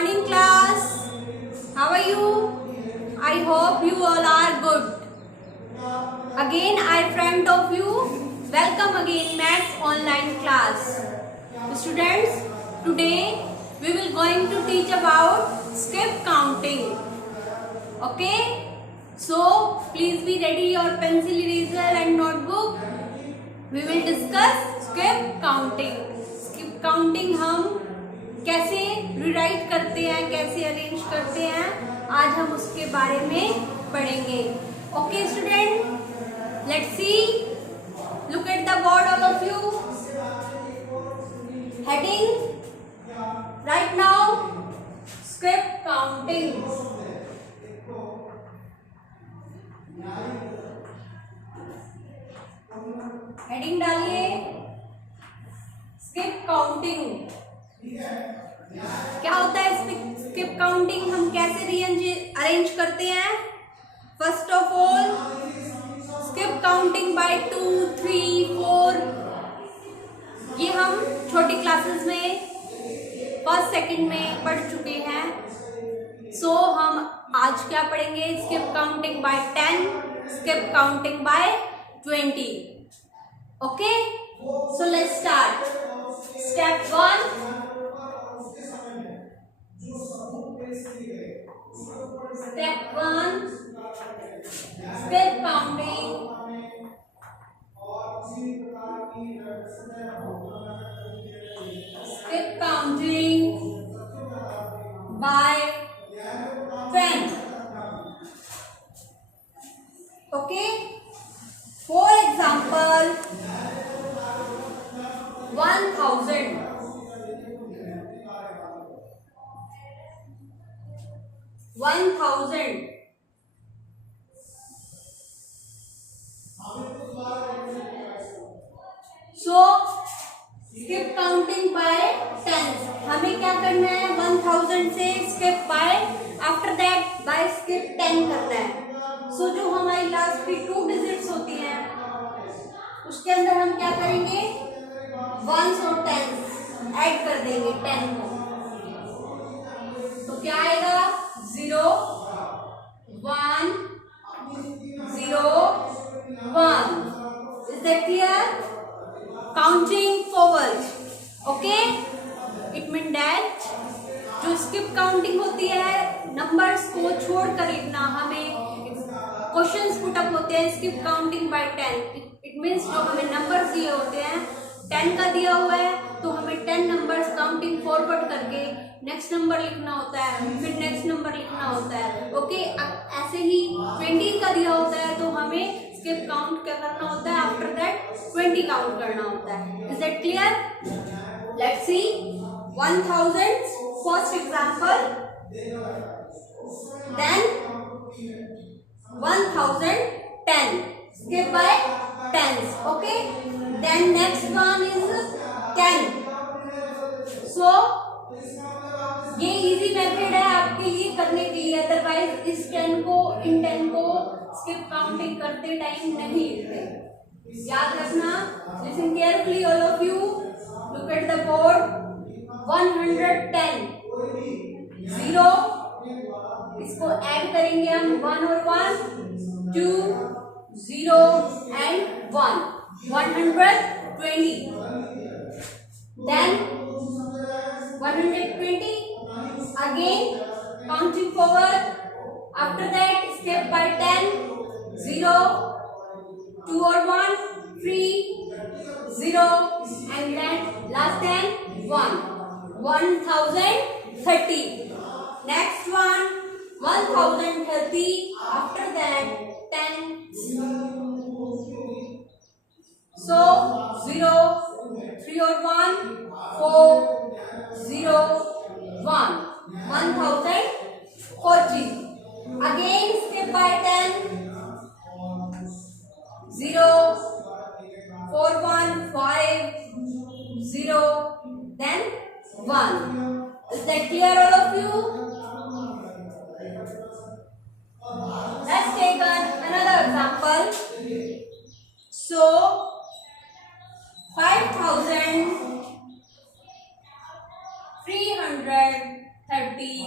morning class. How are you? I hope you all are good. Again I front of you. Welcome again Maths online class. Students, today we will going to teach about skip counting. Okay? So please be ready your pencil, eraser and notebook. We will discuss skip counting. Skip counting हम कैसे rewrite करते हैं, कैसे arrange करते हैं, आज हम उसके बारे में पढ़ेंगे. Okay student, let's see. Look at the board all of you. Heading right now skip counting. Heading डालिए स्किप काउंटिंग. क्या होता है स्किप काउंटिंग, हम कैसे अरेंज करते हैं. First of all skip counting by 2, 3, 4 ये हम छोटी क्लासेस में फर्स्ट सेकंड में पढ़ चुके हैं. सो हम आज क्या पढ़ेंगे, skip counting by 10, skip counting by 20. Okay, so let's start. Step 1, Step 1, skip counting. Skip counting by 10. Okay. For example, 1000. 1000. So skip counting by tens. हमें क्या करना है, 1000 से skip by after that by skip 10 करना है. So जो हमारी last की 2 डिजिट्स होती हैं उसके अंदर हम क्या करेंगे, 1s और 10s ऐड कर देंगे 10 को. तो क्या आएगा, 0, 1, 0, 1. Is that clear? Counting forward. Okay? It means that जो स्किप काउंटिंग होती है, नंबर्स को छोड़कर लिखना. हमें क्वेश्चंस पुट अप होते हैं skip counting by 10. It means जो हमें नंबर्स दिए होते हैं, 10 का दिया हुआ है तो हमें 10 नंबर्स काउंटिंग फॉरवर्ड करके नेक्स्ट नंबर लिखना होता है, फिर नेक्स्ट नंबर लिखना होता है. ओके, ऐसे ही 20 का दिया होता है तो हमें स्किप काउंट क्या करना होता है, आफ्टर दैट 20 काउंट करना होता है. Is that clear? Let's see 1000 first example, then 1010 skip by 10s. Okay, then next one is 10. so ये इजी मेथड है आपके लिए करने के लिए, अदरवाइज इस 10 को इन 10 को स्किप काउंटिंग करते टाइम नहीं लिखते. याद रखना. Listen carefully all of you. Look at the board. 110 0, इसको ऐड करेंगे हम 1 और 1, 2, 0 and 1, 120. Then 120 again counting forward. After that skip by 10, 0, 2 or 1, 3, 0 and then last 10, 1, 1030. Next one 1030. After that 10. So 0, 3 or 1, 4, 0, 1, 1040. Again skip by 10, 0, 4, 1, 5, 0, then 1. Is that clear all of you? Let's take another example. So 5330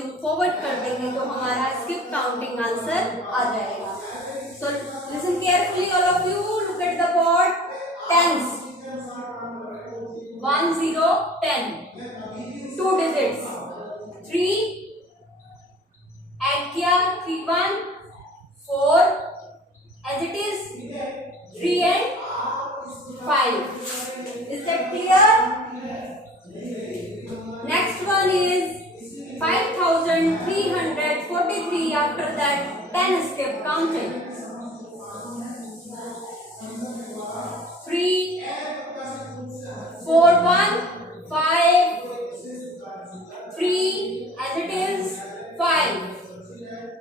counting forward कर देंगे तो हमारा skip counting answer आ जाएगा. So listen carefully all of you, look at the board. Tens 1 0 10, 2 digits 3, add किया 3 1 4 as it is 3 and 5. Is that clear? Next one is 5343. After that 10 skip counting. 3 4 1 5 3 as it is 5.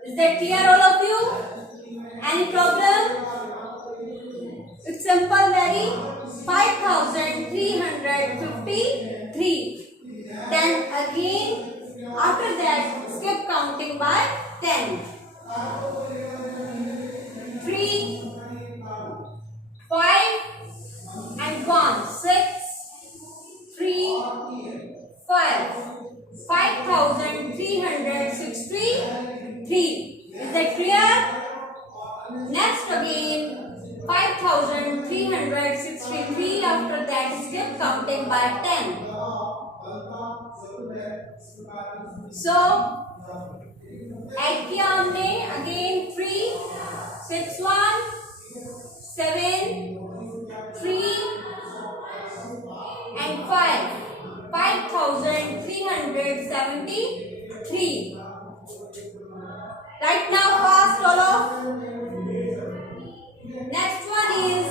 Is that clear all of you? Any problem? It's simple very. 5353. Then again after that skip counting by 10. 3 5 and 1 6 3 5. 5363. Is that clear? Next again 5363. After that skip counting by 10. So add किया हमने again 3 6 1 7 3 and 5. 5373. Right now fast all of. Next one is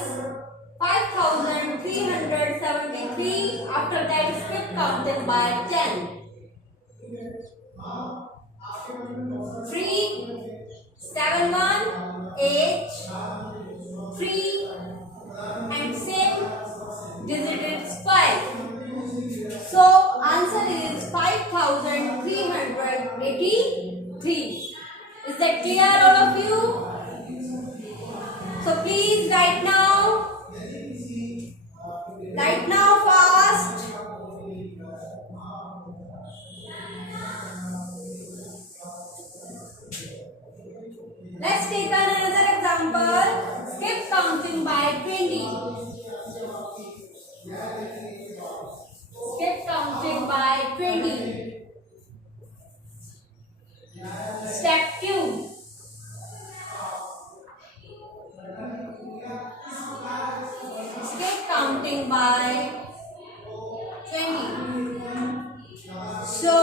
5373. After that skip counting by 10. 3 7 1 8 3 and same digit is 5. So answer is 5383. Is that clear all of you? So please write now. Write now fast. Let's take another example. Skip counting by 20. Skip counting by 20. Step 2. Skip counting by 20. So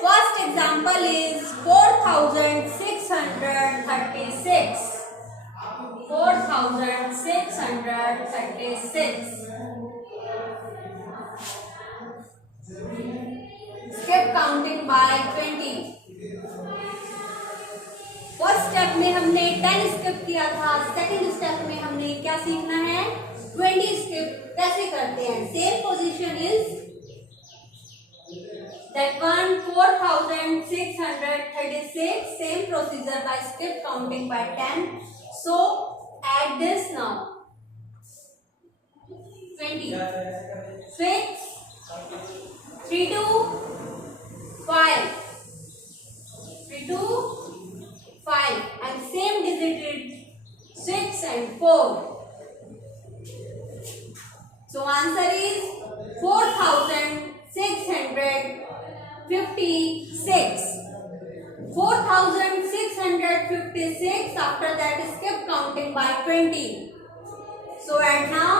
first example is 4636. 4636. Skip counting by 20. First step में हमने 10 skip किया था. Second step में हमने क्या सीखना है? 20 skip कैसे करते हैं. Same position is that one 4636. Same procedure by skip counting by 10. So add this now. 20 6 3 2 5 3 2 5 and same digit is 6 and 4. So answer is 4656. 4656. After that skip counting by 20. So add now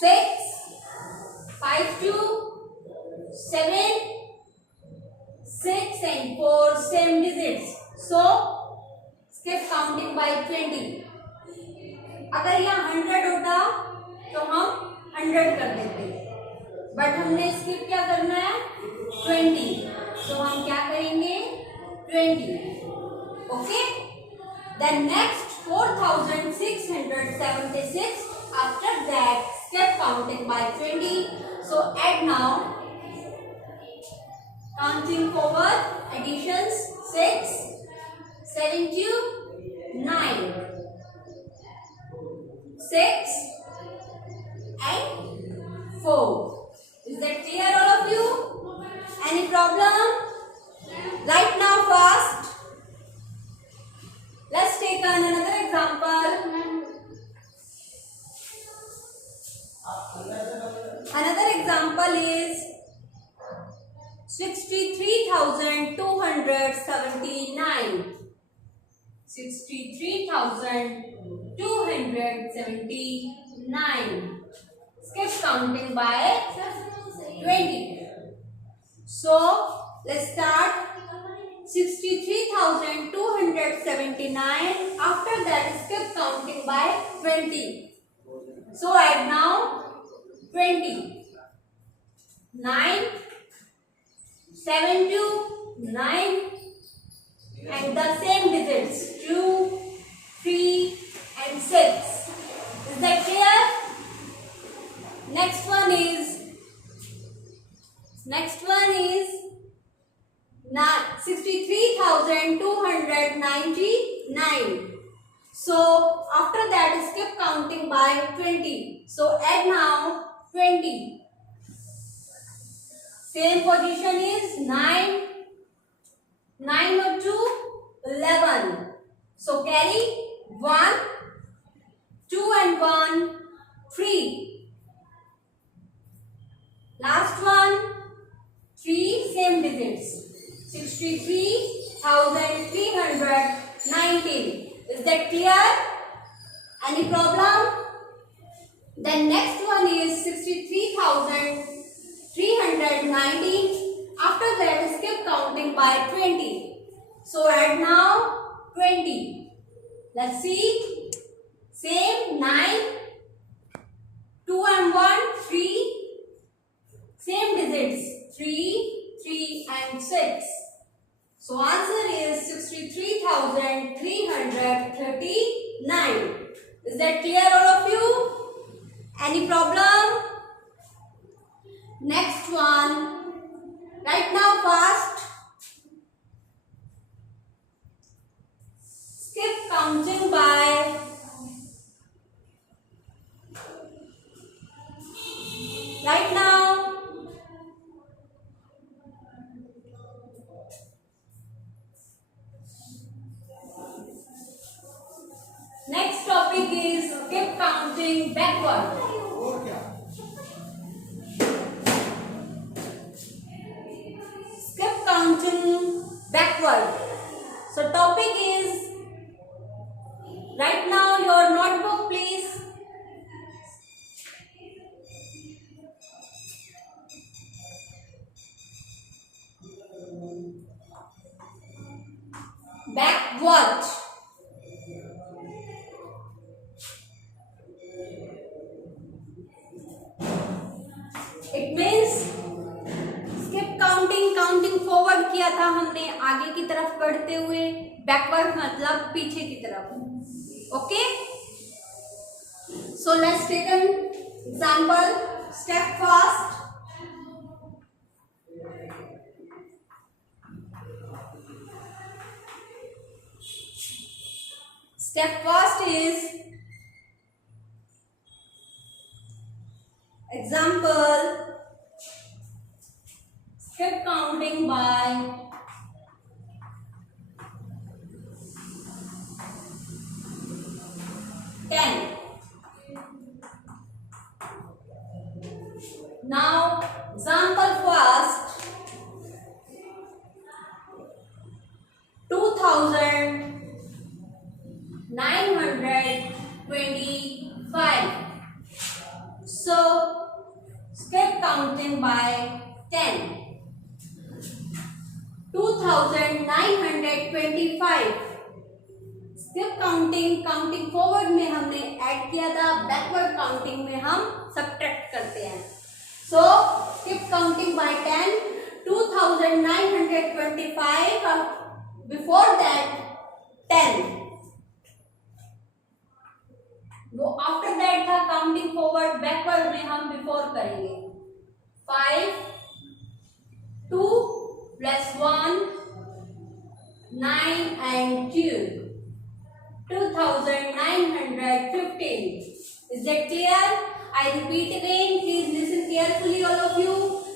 6 5 2 7 6 and 4 same digits. So skip counting by 20. अगर यहाँ 100 होता तो हम 100 कर देते, but हमने skip क्या करना है 20. तो हम क्या करेंगे 20. Okay. Then next 4676. After that skip counting by 20. So add now. Counting forward, additions 6 7 2 9 6 and 4. Is that clear all of you? taken another example. Another example is 63,279. 63,279. Skip counting by 20. So let's start. 63,279. After that, skip counting by 20. So add now 20. 9, 7 to 9, and the same digits 2, 3, and 6. Is that clear? Next one is 63,299. So after that, skip counting by 20. So add now 20. Same position is 9. 9 or 2, 11. So carry 1, 2 and 1, 3. Last one, 3, same digits. 63,319. Is that clear? Any problem? Then next one is 63,319. After that, skip counting by 20. So add now 20. Let's see. Same 9, 2 and 1, 3. Same digits 3, 3 and 6. So answer is 63,339. Is that clear, all of you? Any problem? Next one. Right now fast. Skip counting by right now. Next topic is skip counting backward. Skip counting backward. So topic is, right now your notebook please. Backward. It means skip counting forward किया था हमने आगे की तरफ बढ़ते हुए, backward मतलब पीछे की तरफ. Okay, so let's take an example. Step first. Step first is example. Skip counting by 10. Now example first. 2,925. So skip counting by 10. 2,925. Skip counting forward में हमने ऐड किया था, बैकवर्ड काउंटिंग में हम सबट्रैक्ट करते हैं. So skip counting by 10. 2,925. Before that 10. वो after that था काउंटिंग फॉरवर्ड. बैकवर्ड में हम बिफोर करेंगे. 5, 2 plus 1, 9 and 2. 2,915. Is that clear? I repeat again. Please listen carefully, all of you.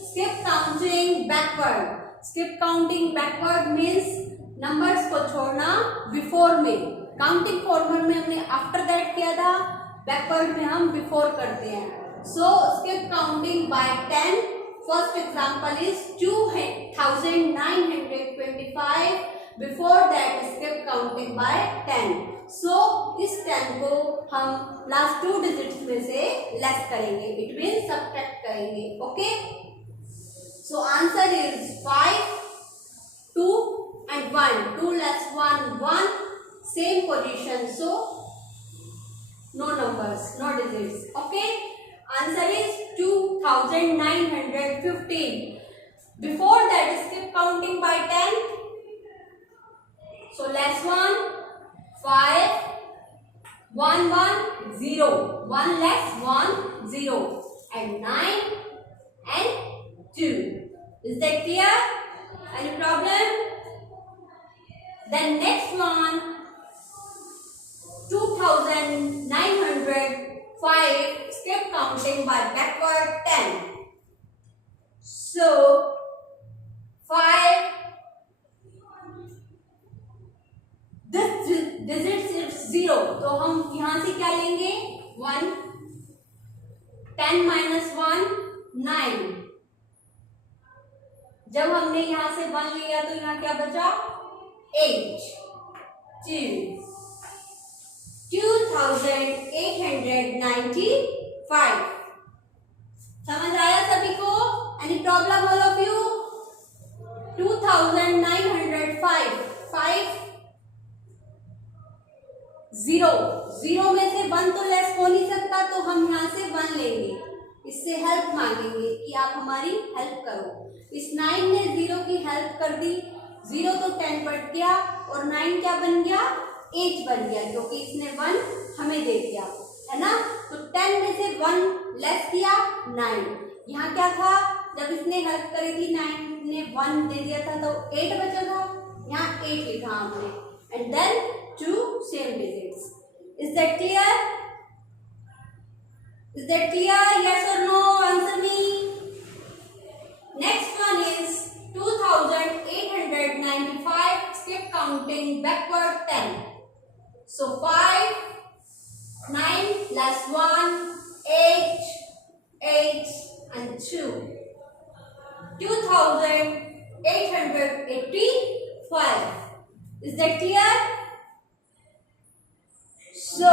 Skip counting backward. Skip counting backward means numbers को छोड़ना before में. Counting format में हमने after that किया था, बैकवर्ड में हम बिफोर करते हैं। So skip counting by 10। First example is 2925, before that skip counting by 10। So इस 10 को हम लास्ट 2 डिजिट्स में से लेस करेंगे, इट मीन सबट्रैक्ट करेंगे। Okay, so answer is 5, 2 and 1. 2 less 1, 1. Same position, so no numbers, no digits. Okay, answer is 2915. Before that, skip counting by 10. So less 1, 5, 1, 1, 0. 1 less 1, 0. And 9 and 2. Is that clear? Any problem? Then next one, 2905, skip counting by backward 10. So 5, this digits is 0, तो हम यहाँ से क्या लेंगे? 1, 10 minus 1, 9. जब हमने यहाँ से 1 लिया तो यहाँ क्या बचा? 8, 2, 2895. समझ आया सभी को? Any problem all of you? 2905, 5, 0, 0 में से 1 तो लेस हो नहीं सकता, तो हम यहाँ से 1 लेंगे, इससे हेल्प मांगेंगे कि आप हमारी हेल्प करो। इस 9 ने 0 की हेल्प कर दी, 0 तो 10 बढ़ गया और 9 क्या बन गया? 8 बन गया, क्योंकि इसने 1 हमें दे दिया, है ना। तो 10 में से 1 लेस किया 9। यहाँ क्या था? जब इसने हेल्प करी थी 9 ने 1 दे दिया था तो 8 बचा था, यहाँ 8 लिखा हमने। And then 2 same digits. Is that clear? Is that clear? Yes और no? Answer me. Next one is 2895, skip counting backward 10. So 5, 9 plus 1, 8, 8 and 2. 2885. Is that clear? So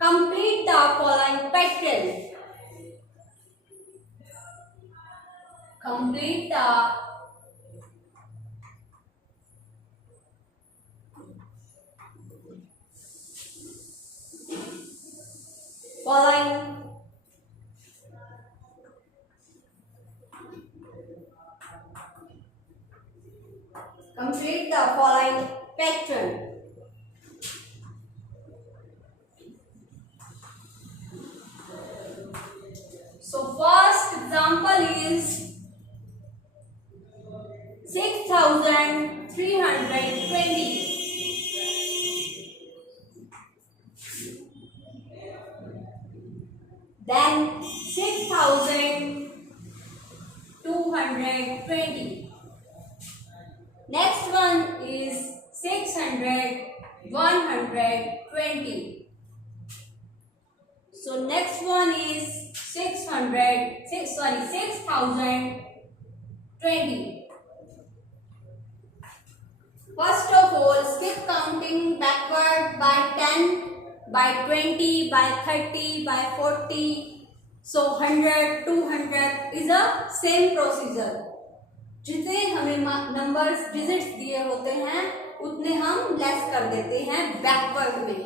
complete the following pattern. Complete the following pattern. So first example is 6320. Then 6220. Next one is 120. So next one is 6020. First of all, skip counting backward by 10, by 20, by 30, by 40. So 100, 200 is a same procedure. जितने हमें numbers digits दिए होते हैं उतने हम less कर देते हैं बैकवर्ड में,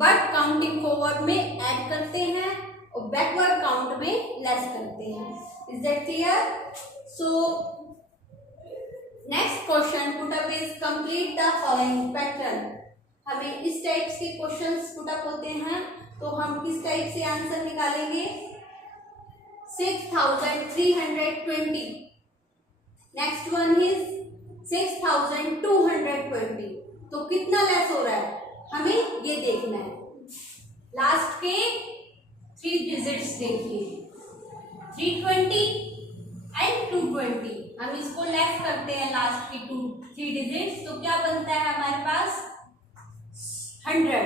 बट काउंटिंग फॉरवर्ड में ऐड करते हैं और बैकवर्ड काउंट में लेस करते हैं। Is that clear? So next question put up is complete the following pattern. हमें इस टाइप के क्वेश्चंस पुट अप होते हैं, तो हम किस टाइप से आंसर निकालेंगे? 6320। Next one is 6220। तो कितना लेस हो रहा है हमें ये देखना है। लास्ट के 3 डिजिट्स देखिए, 320 एंड 220। हम इसको लेस करते हैं लास्ट की 3 डिजिट्स, तो क्या बनता है हमारे पास 100।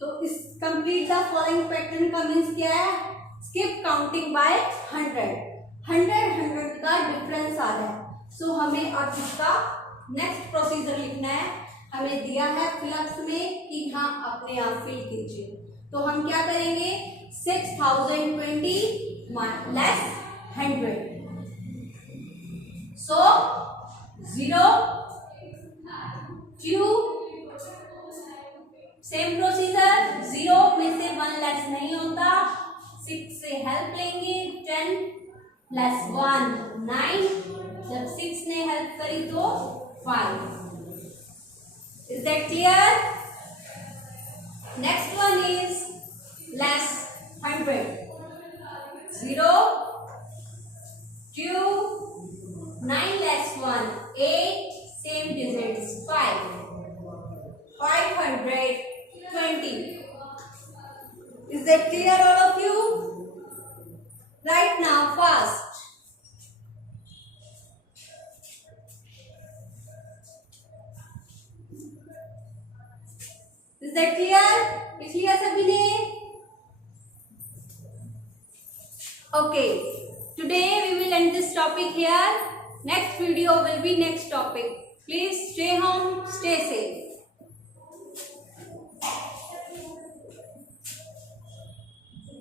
तो इस कंप्लीट द फॉलोइंग पैटर्न का मीन्स क्या है, स्किप काउंटिंग बाय 100 का डिफरेंस आ रहा है। सो हमें अब इसका नेक्स्ट प्रोसीजर लिखना है। हमें दिया है फ्लक्स में कि हाँ अपने आप फिल कीजिए, तो हम क्या करेंगे 6020 लेस 100, सो 0 2, सेम प्रोसीजर, 0 में से 1 लेस नहीं होता, 6 से हेल्प लेंगे, 10 प्लस 1 9, जब 6 ने हेल्प करी तो 5। Is that clear? Next one is less 100. 0 2 9 less 1 8, same digits 5 520. Is that clear all of you? Right now fast. Is that clear? लिख लिया सभी ने? Okay. Today we will end this topic here. Next video will be next topic. Please stay home, stay safe.